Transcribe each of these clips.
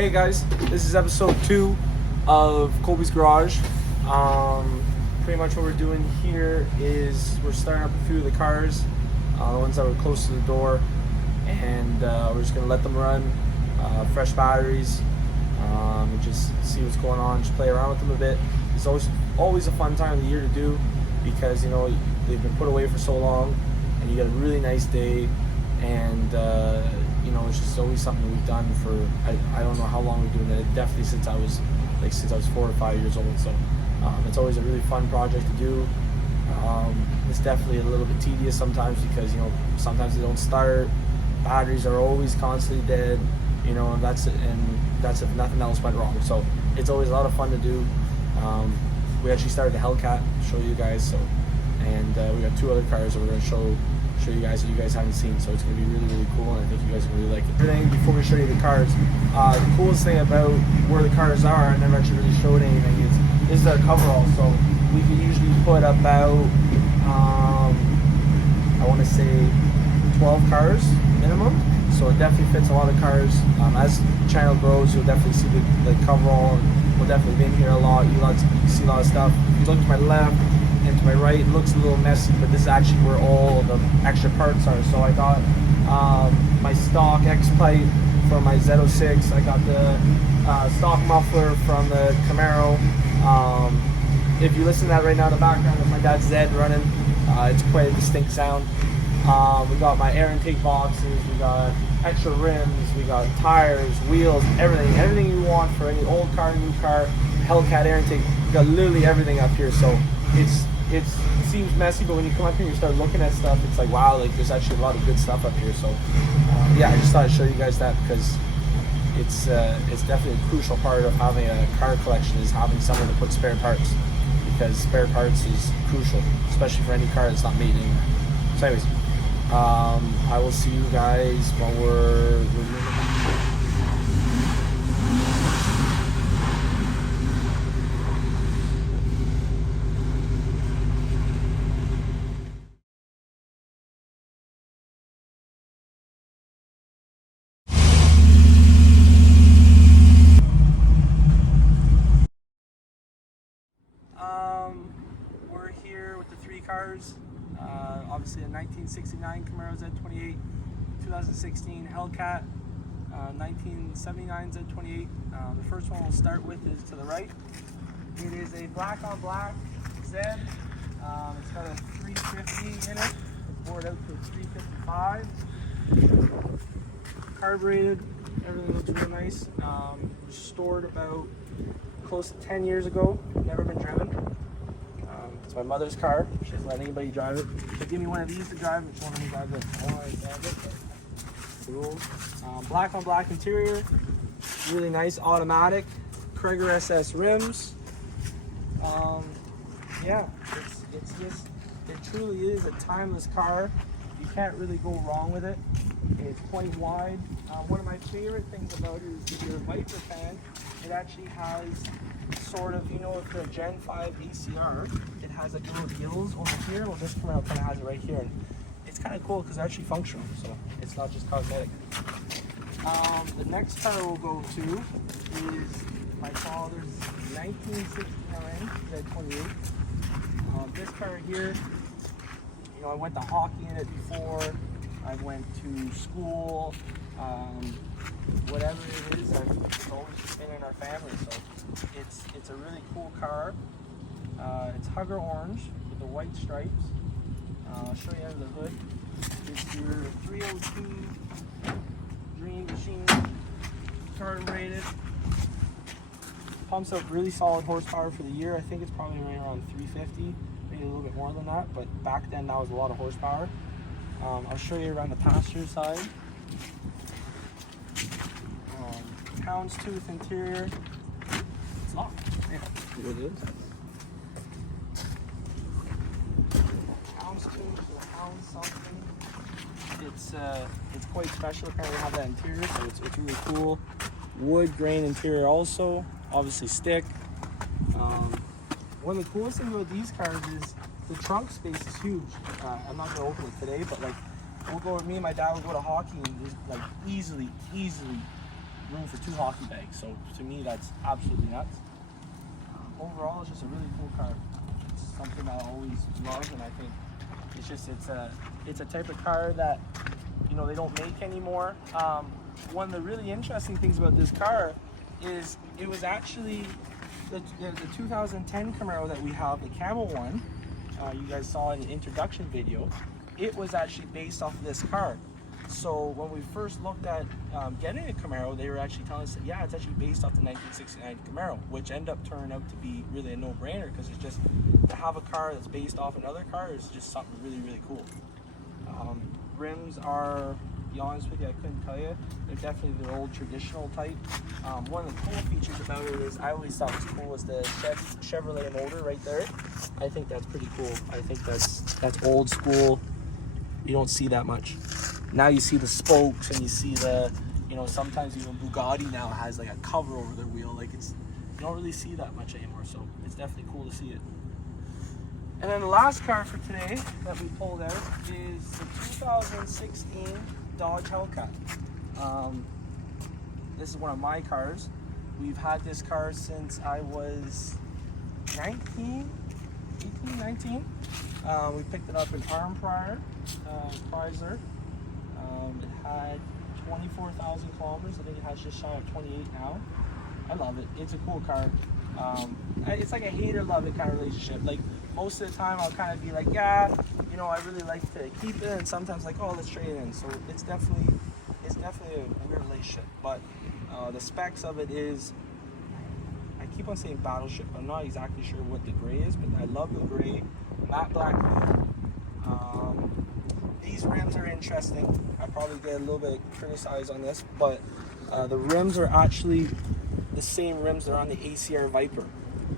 Hey guys, this is episode 2 of Colby's Garage. Pretty much what we're doing here is we're starting up a few of the cars, the ones that were close to the door, and we're just going to let them run, fresh batteries, and just see what's going on, just play around with them a bit. It's always a fun time of the year to do because, you know, they've been put away for so long and you get a really nice day, and you know, it's just always something we've done for I don't know how long we've been doing it. Definitely since I was 4 or 5 years old. So it's always a really fun project to do. It's definitely a little bit tedious sometimes because, you know, sometimes they don't start. Batteries are always constantly dead. You know, and that's if nothing else went wrong. So it's always a lot of fun to do. We actually started the Hellcat, show you guys. So, and we got 2 other cars that we're going to show you guys that you guys haven't seen, so it's going to be really, really cool, and I think you guys will really like it. Before we show you the cars, the coolest thing about where the cars are, I never actually really showed anything, is their coverall. So we can usually put about, I want to say 12 cars minimum, so it definitely fits a lot of cars. As the channel grows, you'll definitely see the coverall, and we'll definitely be in here a lot. You see a lot of stuff. If you look to my left and to my right, it looks a little messy, but this is actually where all the extra parts are. So I got my stock X pipe from my Z06. I got the stock muffler from the Camaro. If you listen to that right now in the background, it's my dad's Z running. It's quite a distinct sound. We got my air intake boxes. We got extra rims. We got tires, wheels, everything you want for any old car, new car, Hellcat air intake. We got literally everything up here. So it seems messy, but when you come up here and you start looking at stuff, it's like, wow, like there's actually a lot of good stuff up here. So yeah, I just thought I'd show you guys that because it's definitely a crucial part of having a car collection, is having somewhere to put spare parts, because spare parts is crucial, especially for any car that's not made anymore. So anyways, I will see you guys when we're here with the 3 cars. Obviously a 1969 Camaro Z28, 2016 Hellcat, 1979 Z28. The first one we'll start with is to the right. It is a black on black Z. It's got a 350 in it. It's bored out to a 355. Carbureted. Everything looks real nice. Was stored about close to 10 years ago. Never been driven. It's my mother's car. She doesn't let anybody drive it. They give me one of these to drive, but she won't let me drive it. I don't want to drive it, but it's the rules. Black on black interior. Really nice automatic. Krieger SS rims. Yeah, it's just, it truly is a timeless car. You can't really go wrong with it. It's quite wide. One of my favorite things about it is, if you're a Viper fan, it actually has sort of, you know, if the Gen 5 ACR, it has like little gills over here. Well, this Camaro kind of has it right here. And it's kind of cool because it's actually functional, so it's not just cosmetic. The next car we'll go to is my father's 1969 Z28. This car here, you know, I went to hockey in it before. I went to school. Whatever it is, it's always just been in our family. So it's a really cool car. It's Hugger orange with the white stripes. I'll show you under the hood. It's your 302 Dream Machine, carbureted. Pumps out really solid horsepower for the year. I think it's probably right around 350, maybe a little bit more than that. But back then, that was a lot of horsepower. I'll show you around the passenger side. Houndstooth interior. It's locked. Yeah, it is. Houndstooth or hound something. It's quite special to kind of have that interior, so it's really cool. Wood grain interior also, obviously stick. One of the coolest things about these cars is the trunk space is huge. I'm not gonna open it today, but like me and my dad will go to hockey and just like easily room for 2 hockey bags. So to me, that's absolutely nuts. Overall, it's just a really cool car. It's something I always love, and I think it's a type of car that, you know, they don't make anymore. One of the really interesting things about this car is it was actually the 2010 Camaro that we have, the Camo one. You guys saw in the introduction video. It was actually based off of this car. So when we first looked at getting a Camaro, they were actually telling us that, yeah, it's actually based off the 1969 Camaro, which ended up turning out to be really a no-brainer, because it's just, to have a car that's based off another car is just something really, really cool. Rims are, to be honest with you, I couldn't tell you. They're definitely the old traditional type. One of the cool features about it is, I always thought was cool, was the Chevrolet motor right there. I think that's pretty cool. I think that's old school. You don't see that much. Now you see the spokes, and you see the, you know, sometimes even Bugatti now has like a cover over their wheel. Like, it's, you don't really see that much anymore, so it's definitely cool to see it. And then the last car for today that we pulled out is the 2016 Dodge Hellcat. This is one of my cars. We've had this car since I was 19. We picked it up in Arm Chrysler. It had 24,000 kilometers. I think it has just shy of 28 now. I love it. It's a cool car. It's like a hate or love it kind of relationship. Like, most of the time I'll kind of be like, yeah, you know, I really like to keep it, and sometimes like, oh, let's trade it in. So it's definitely a weird relationship. But the specs of it is, I keep on saying Battleship. I'm not exactly sure what the gray is, but I love the gray. Matte black. These rims are interesting. I probably get a little bit criticized on this, but the rims are actually the same rims that are on the ACR Viper.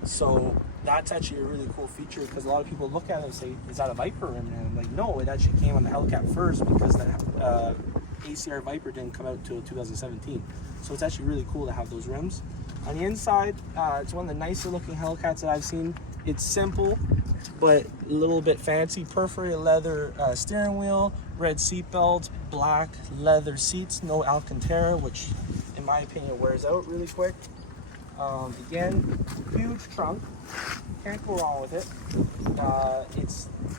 So that's actually a really cool feature, because a lot of people look at it and say, is that a Viper rim? And I'm like, no, it actually came on the Hellcat first, because the ACR Viper didn't come out until 2017. So it's actually really cool to have those rims. On the inside, it's one of the nicer looking Hellcats that I've seen. It's simple, but a little bit fancy. Perforated leather steering wheel, red seat belts, black leather seats, no Alcantara, which in my opinion wears out really quick. Again, huge trunk, can't go wrong with it.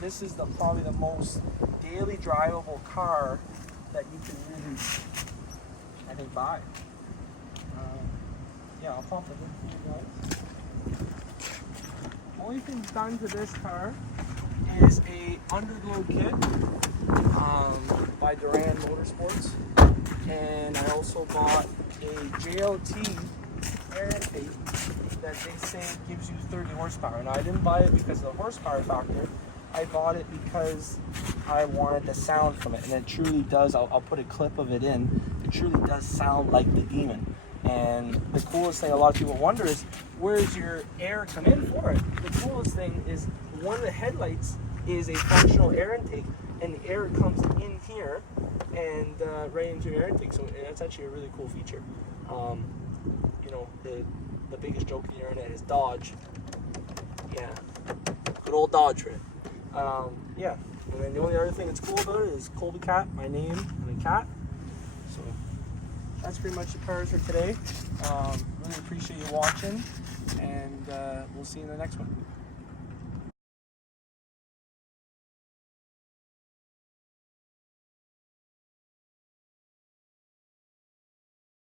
This is probably the most daily drivable car that you can really, I think, buy. Yeah, I'll pop it in for you guys. Only thing done to this car is a underglow kit by Duran Motorsports, and I also bought a JLT air intake that they say gives you 30 horsepower. Now, I didn't buy it because of the horsepower factor. I bought it because I wanted the sound from it, and it truly does. I'll put a clip of it in. It truly does sound like the Demon. And the coolest thing a lot of people wonder is, where's your air come in for it? The coolest thing is, one of the headlights is a functional air intake, and the air comes in here and right into your air intake. So that's actually a really cool feature. You know, the biggest joke in the internet is Dodge. Yeah, good old Dodge, right? Yeah, and then the only other thing that's cool about it is Colby Cat, my name, and a cat. So that's pretty much the cars for today. Really appreciate you watching, and we'll see you in the next one.